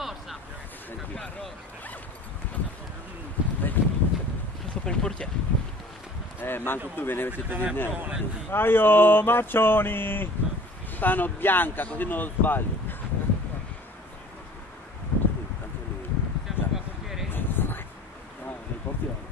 forza. Questo per il portiere. Ma anche tu viene vestito di nero. Vai oh, Marcioni! Stanno bianca, così non lo sbaglio. Siamo qua portiere? Nel portiere.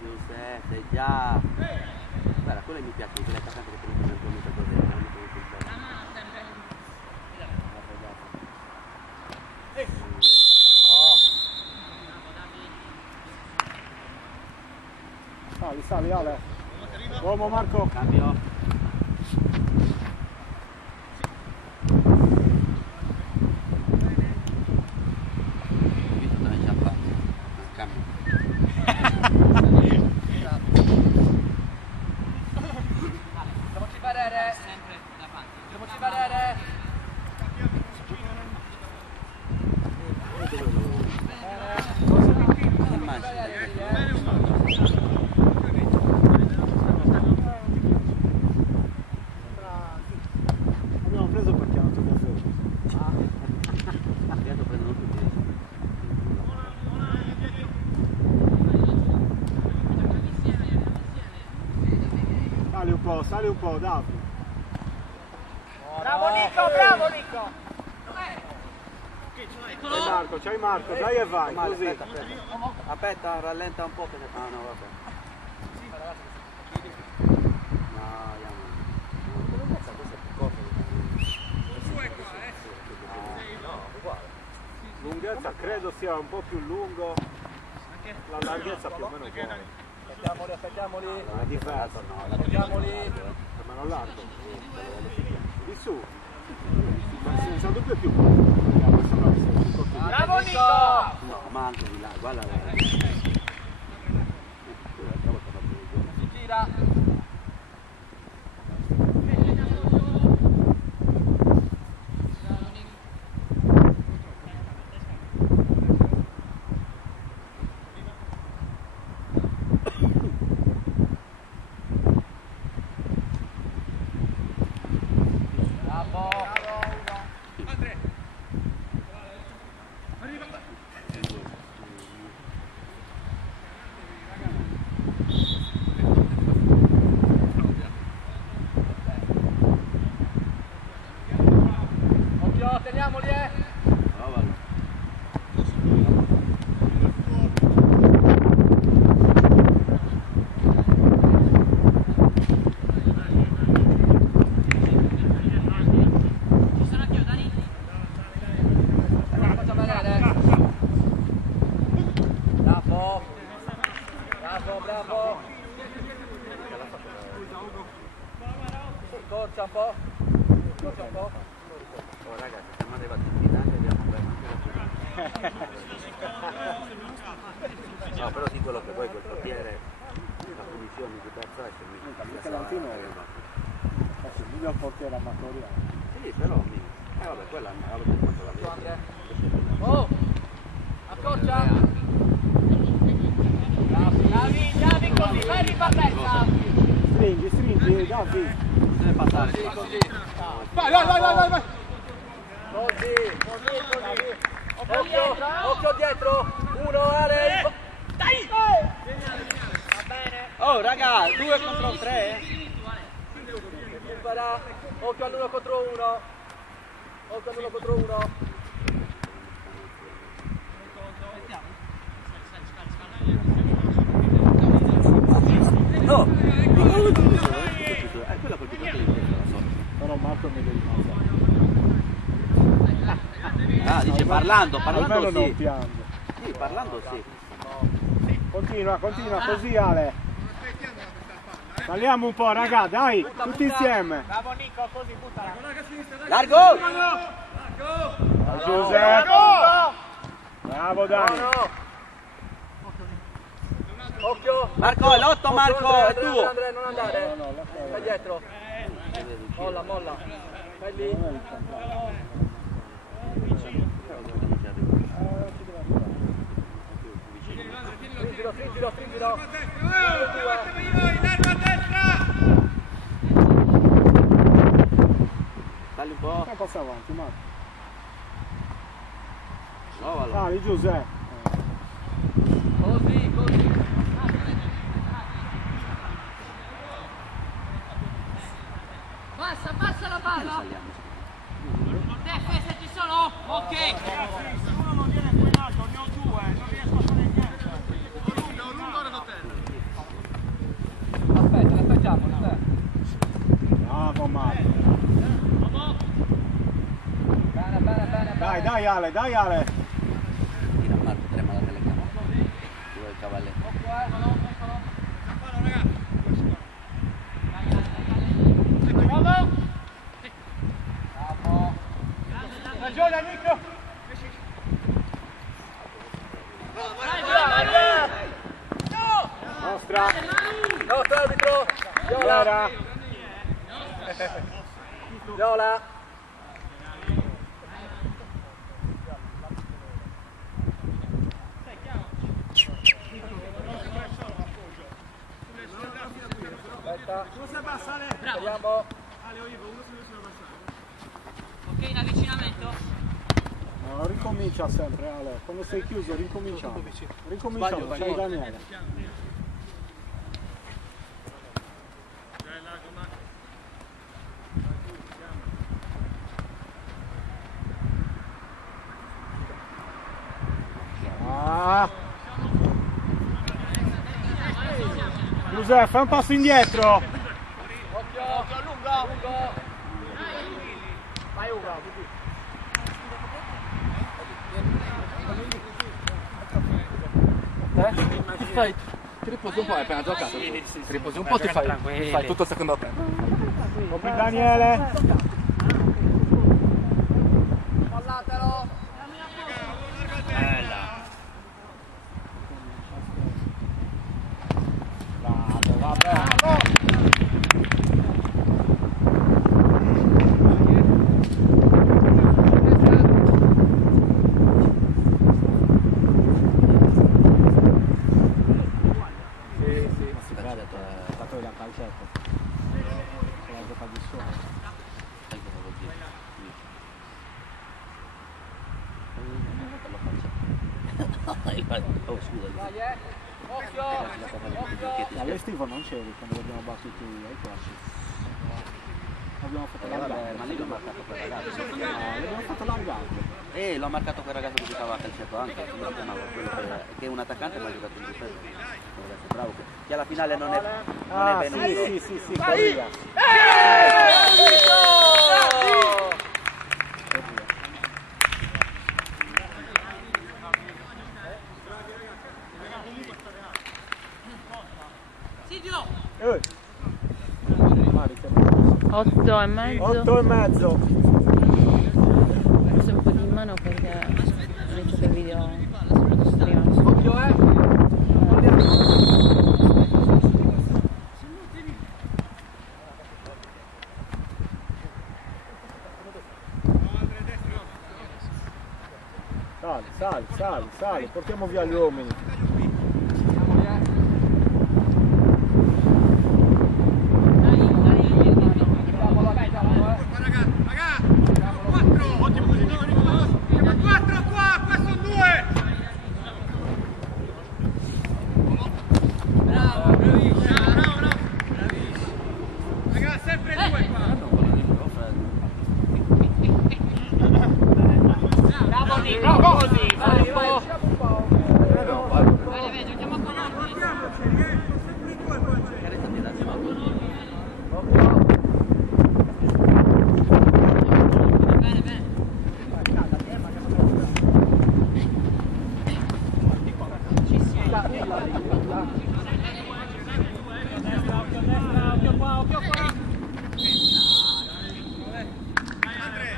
Giuseppe, già. Guarda, quello mi piace, quelle attaccante che prende nel primo così. Sali, sali Ale. Uomo Marco. Cambio. Abbiamo preso perché hanno tolto fuori. Adesso prendono tutti. Sali un po', Davide. Bravo Nico, bravo Nico! Marco, c'hai Marco, dai e vai, così. Aspetta, rallenta un po' che... Ah no, vabbè. Lunghezza credo sia un po' più lungo, la larghezza più o meno buona. Aspettiamoli. Non è diverso, no, Aspettiamoli. ma non largo. Di su, ma senza dubbio è più corto. Bravo Nico! No, ma anche di là, guarda. Si gira. Teniamoli, Ci sono anch'io, Dani? Faccia vedere. Bravo. Bravo. Corcia un po'. Oh ragazzi, siamo arrivati in finale e abbiamo preso anche la finale. No, però di quello che vuoi quel portiere, la punizione di terza esce Michelantino è il miglior portiere amatoriale. Sì, però vabbè, quella avevo detto la Andrea. Oh! Accorcia! Davi così, vai in partenza! Stringi, Davi. deve passare. Così. Vai. Così. Occhio dietro. Uno, Ale. Dai! Va bene. Oh raga, 2 contro 3. Supera. Occhio all'1 contro 1. No! È quella col piccolo di testa. Però Marco mi devi Ah, dice parlando almeno sì. non piango. Sì, parlando sì. Continua, così Ale. Saliamo un po', raga, dai, tutti insieme. Bravo Nico, così buttala. Largo! Giuseppe. Bravo Dani. Occhio. Marco, è l'otto Marco, è tuo. Andrea, non andare. Vai dietro. Molla, molla. Vai lì. Stringilo, stringilo. Sali un po'. Passa avanti, Marco. Provalo. Sali Giuseppe. Così, così. Passa, passa la palla. Se ci sono. Ok. Se uno non viene qui in alto, ne ho due, non riesco a fare niente. Ho lungo ora da terra. Aspetta, aspettiamo, aspetta. Bravo Marco. Bene, bene, bene. Dai, dai Ale, dai Ale. Tira Marco, trema la telecamera. Due il cavalletto. Ragione, Nico. Nostra. Nostro arbitro. Viola. Viola. Aspetta. Speriamo. Ok, in avvicinamento. No, ricomincia sempre Ale. Quando sei chiuso ricominciamo. Ricominciamo, c'hai Daniele. Giuseppe, fai un passo indietro. Occhio, occhio, lungo. Vai Ugo. Fai, ti riposi un po', hai appena giocato. Ti riposi un po', ti fai tutto il secondo tempo. Copri Daniele. Mollatelo. Bravo, bravo. Oh scusa. Vai, occhio. Occhio. All'estivo non c'eri quando abbiamo battuto ai quarti. Abbiamo fatto largato. Ma lì l'ho marcato quel ragazzo. L'abbiamo fatto largato. L'ho marcato quel ragazzo che giocava a calcetto anche, come lo chiamavo, quello che è un attaccante ma ha giocato in difesa. Un ragazzo bravo, che alla finale non è venuto. Sì, corria. Silvio. 8,5. 8,5. Questo un po' di mano perché ho iniziato il video prima. Occhio, Sali, portiamo via gli uomini.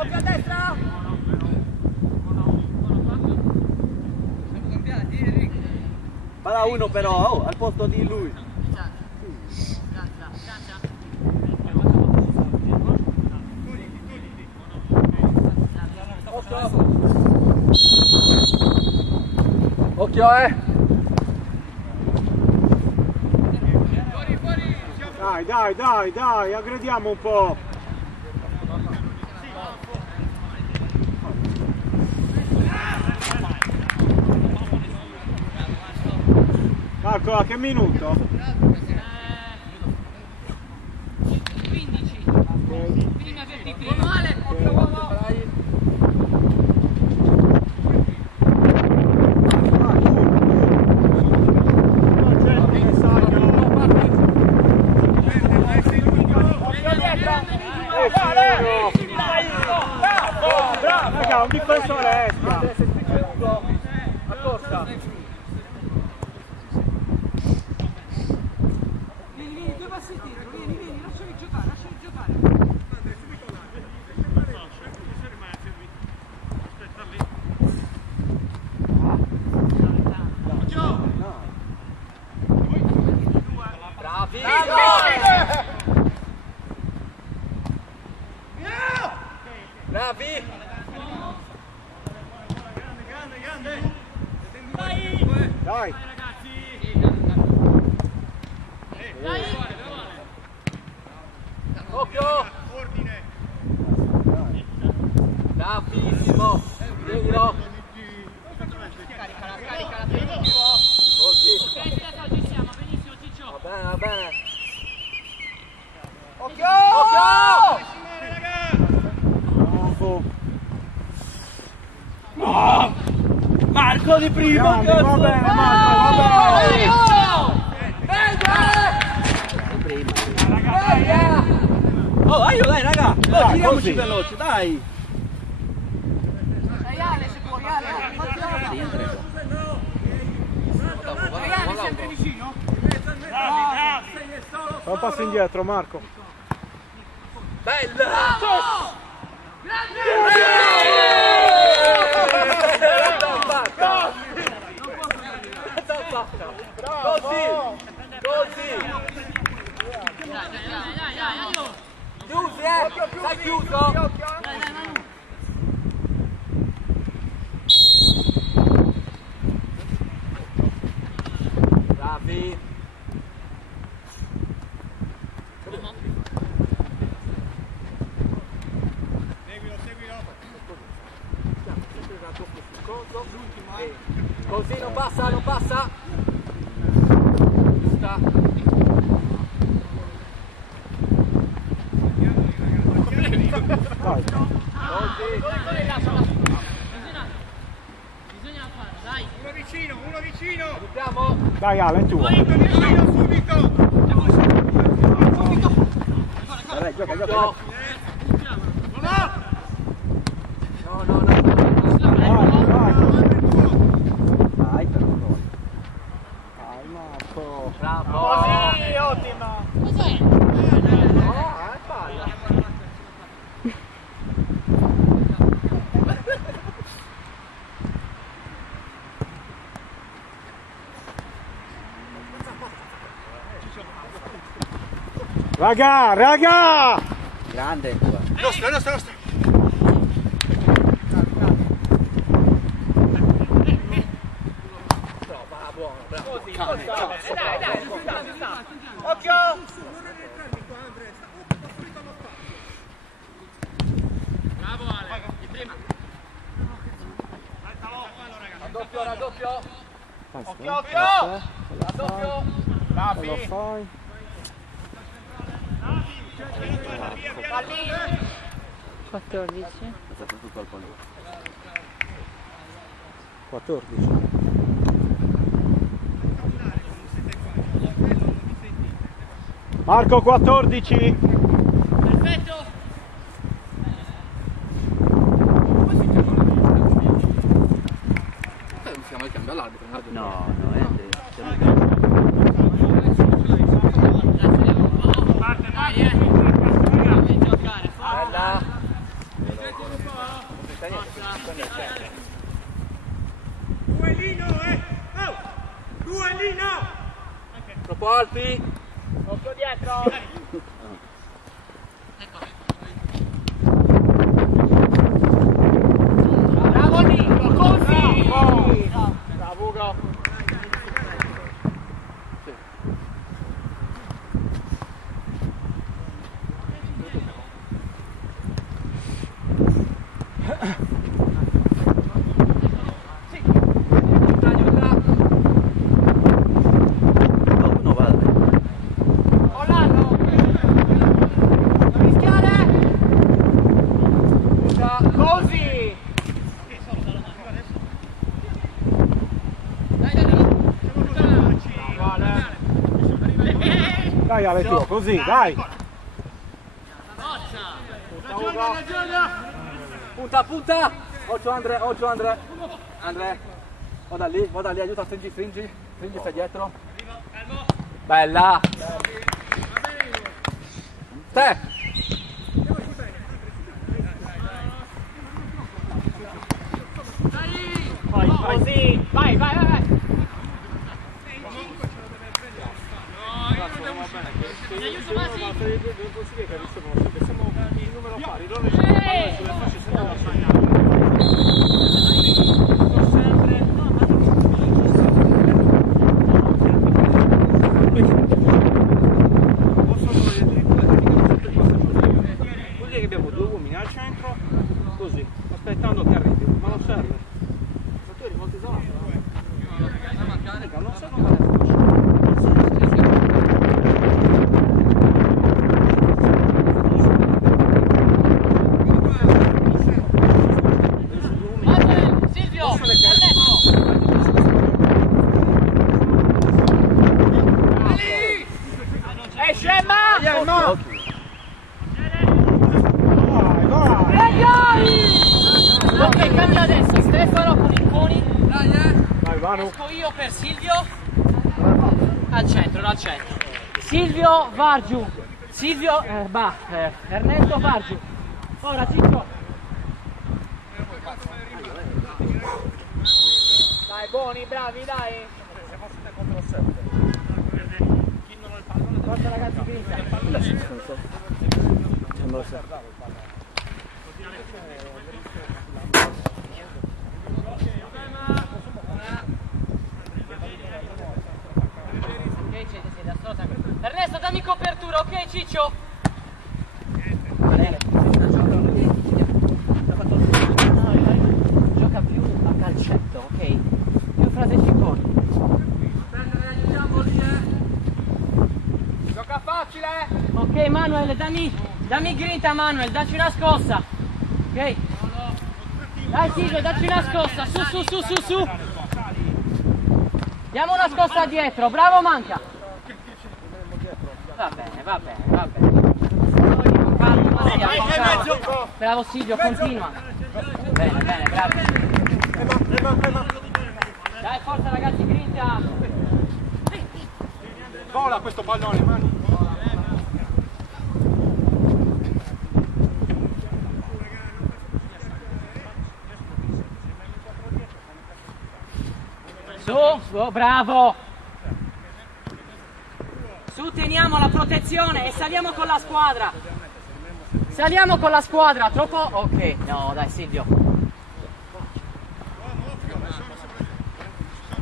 Occhio a destra! Farà uno però, oh, al posto di lui. Occhio, Dai, aggrediamo un po'. Marco, a che minuto? 15. Prima avverti prima. Male, occhio uomo. Raga, un difensore esca. Accosta. Vieni, due passi dietro, vieni, lasciali giocare. Bravi! Bravi! Dai! Occhio! Bravissimo! Tienilo! Caricala, benissimo! Così! Ok, adesso ci siamo, benissimo Ciccio. Va bene! Occhio! Marco di primo! Grande, va bene, Marco, va bene! Oh, dai raga! Dai, Giriamoci così. veloci, dai! Ale, se puoi, Ale, sempre vicino. Fa un passo indietro, Marco. Bella! Così! Dai. Chiusi, stai chiuso! Dai, Manu. Bravi! Così non passa! Giusta! Dai. Bisogna farlo, dai. Uno vicino! Aiutiamo! Dai Ale, è tuo. Dai, gioca. No! Dai, però. Dai Marco. Bravo! Così, ottima. Cos'è? No, è palla! Raga! Grande tua. Nostra. Bravo! Dai. Occhio! Bravo Ale, di prima. Raddoppio! Occhio! Raddoppio! Lo fai. 14. È stato tutto al pollo. 14. Marco 14. Perfetto. Non siamo al cambio all'arbitro, No, Dai, fammi giocare, Bella! Troppo alti. Occhio dietro. Bravo Nico, così. Bravo Ugo. Uno va. Collano. Non rischiare. Così. Dai Ale, tu, così, dai. Punta, punta. Occhio Andre, occhio Andre. Andre. Vada lì, aiuta, stringi, stai dietro. Bella. Te. Così. Vai. Mi aiuto Masi? Non consiglio che siamo in numero pari, loro sulle fasce se no vuol dire che abbiamo due uomini al centro, così, aspettando che arrivi, ma non serve. Ma tu eri molto isolato, non serve. Ok, cambia adesso Stefano con i coni. Vai, Manu. Esco io per Silvio. Al centro. Silvio Vargiu. Ernesto Vargiu. Ora Ciccio. Dai, buoni, bravi, dai. Guarda ragazzi, grinta. Ernesto, dammi copertura, ok Ciccio? Gioca più a calcetto, ok? Più frase cicconi. Gioca facile! Ok Manuel, dammi grinta Manuel, dacci una scossa. Ok? Dai Silvio, dacci una scossa, su. Diamo una scossa dietro, bravo Manca. Va bene. Calma. Bravo Silvio, continua. Bene, bravo. Dai, forza ragazzi, grinta. Vola questo pallone, Manu. Su, bravo. Su, teniamo la protezione e saliamo con la squadra. Troppo? Ok, no, dai Silvio.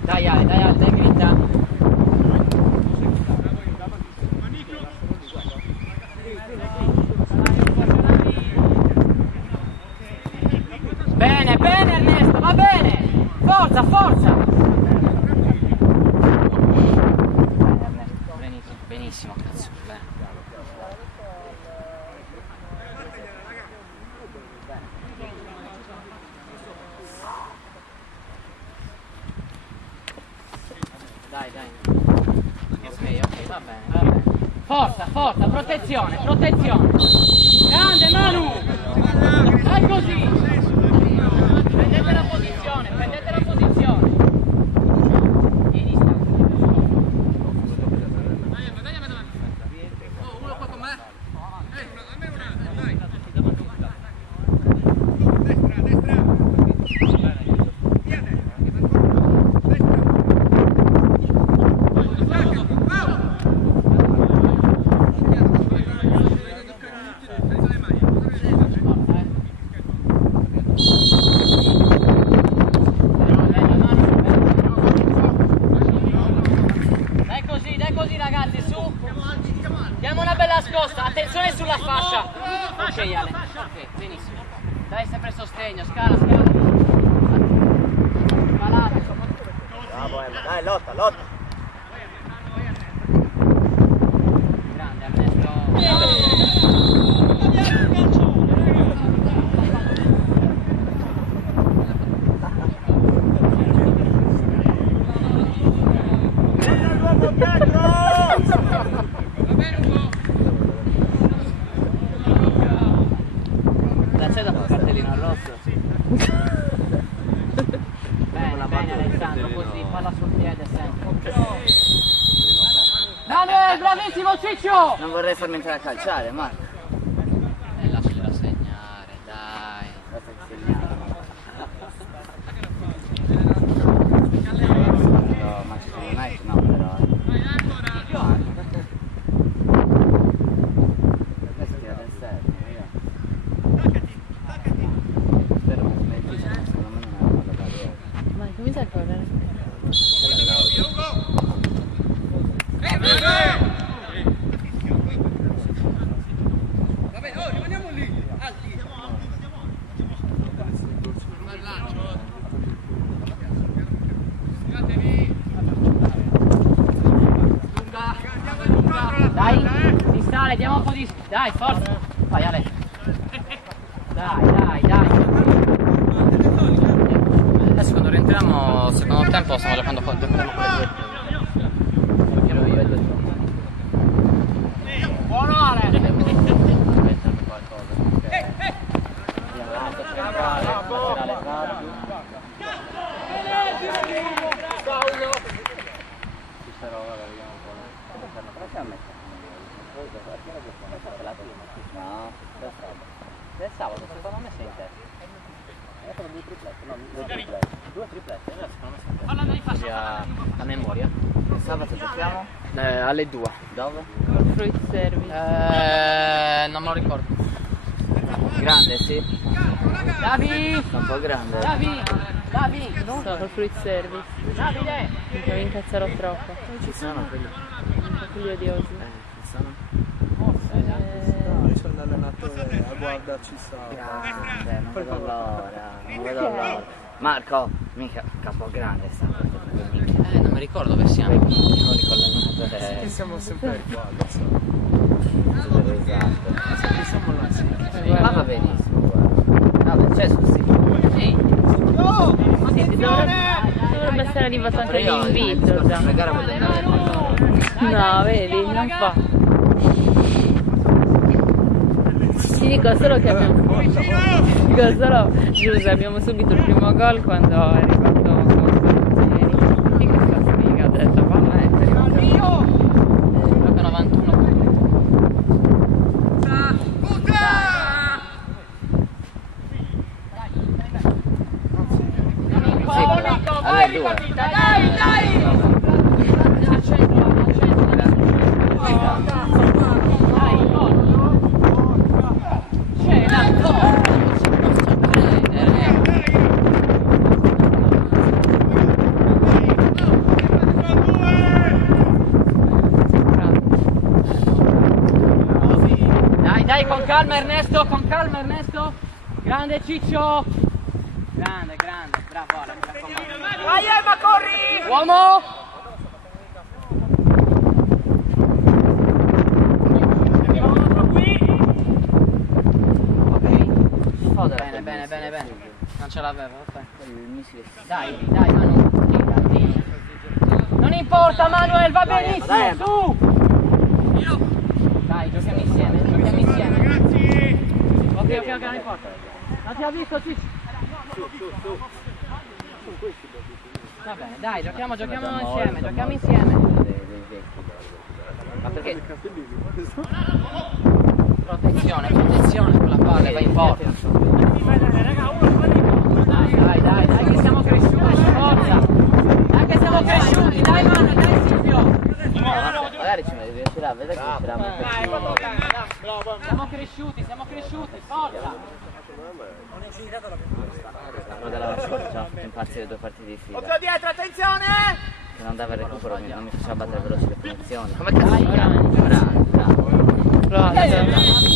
Dai Ale, dai grinta. Bene Ernesto, va bene. Forza. Benissimo, cazzo, bene. Dai. Ok, va bene. Forza, protezione. Grande Manu! Dai così! Prendete la posizione. Vieni, nascosta, attenzione sulla fascia. Ok Ale, ok, benissimo. Dai sempre sostegno, scala. Scalate. Bravo Emma, dai, lotta. Grande Ernesto. C'è dopo il cartellino rosso? Bene Alessandro, così palla sul piede sempre. Manuel, bravissimo Ciccio! Non vorrei farmi entrare a calciare, Marco. Lasciala segnare, dai. Basta che segnare. No, Manchester United no, però. Questo tira del serve, spero che smetti, secondo me non è una palla da vero. Ma comincia a correre. Dai, si sale, diamo un po' di... Dai, forza! Vai Ale! Dai! Adesso quando rientriamo, secondo tempo, stiamo giocando con le due. Io e il buono Ale! No, del sabato secondo me sei in testa. Sono due triplette, no, due triplette, secondo me sei in testa. Parlando di fascia a memoria. Il sabato giochiamo? Alle 2. Dove? Fruit service. Non me lo ricordo. Grande, sì. Davi! Un po' grande. Davi! So, col fruit service. Davide! Perché mi incazzerò troppo. Ci sono quelli? Quelli odiosi. Ci sono? C'è un allenatore a guardarci sta. Grande, non vedo l'ora. Marco, mica capo grande sta cosa. Non mi ricordo dove siamo. Con l'allenatore. Siamo sempre qua, lo so. Esatto. Siamo là, sì. Ma va benissimo, guarda. Vabbè, c'è sul sito. Sì. Dovrebbe essere arrivato anche l'invito già. Gara voglio andare. No, vedi, non fa. Ti dico solo che abbiamo Giuseppe, abbiamo subito il primo gol quando è arrivato ieri. Sì, che sta sfiga, ho detto vabbè, è arrivato. Proprio 91. Alle 2. Dai! Al centro. C'è la Dai, con calma Ernesto, Grande Ciccio. Grande, bravo Ale, mi raccomando. Vai Emma, corri! Uomo! Bene. Non ce l'aveva, ok. Dai, Manu. Non importa Manuel, va benissimo, su! Dai, giochiamo insieme. Ok, non importa. Non ti ha visto Ciccio? Su. Va bene, dai, giochiamo insieme. Ma perché? Protezione, con la palla, va in porta. Dai, che siamo cresciuti, forza! Dai che siamo cresciuti, dai Manu, dai Silvio! Magari ci riuscirà, vedi che riuscirà a metterci. Siamo cresciuti, forza! Dalla già impazzire 2 partite di fila. Occhio dietro, attenzione! Che non dava il recupero, non mi faceva battere veloce le punizioni. Come cazzo? Bravo. pronto.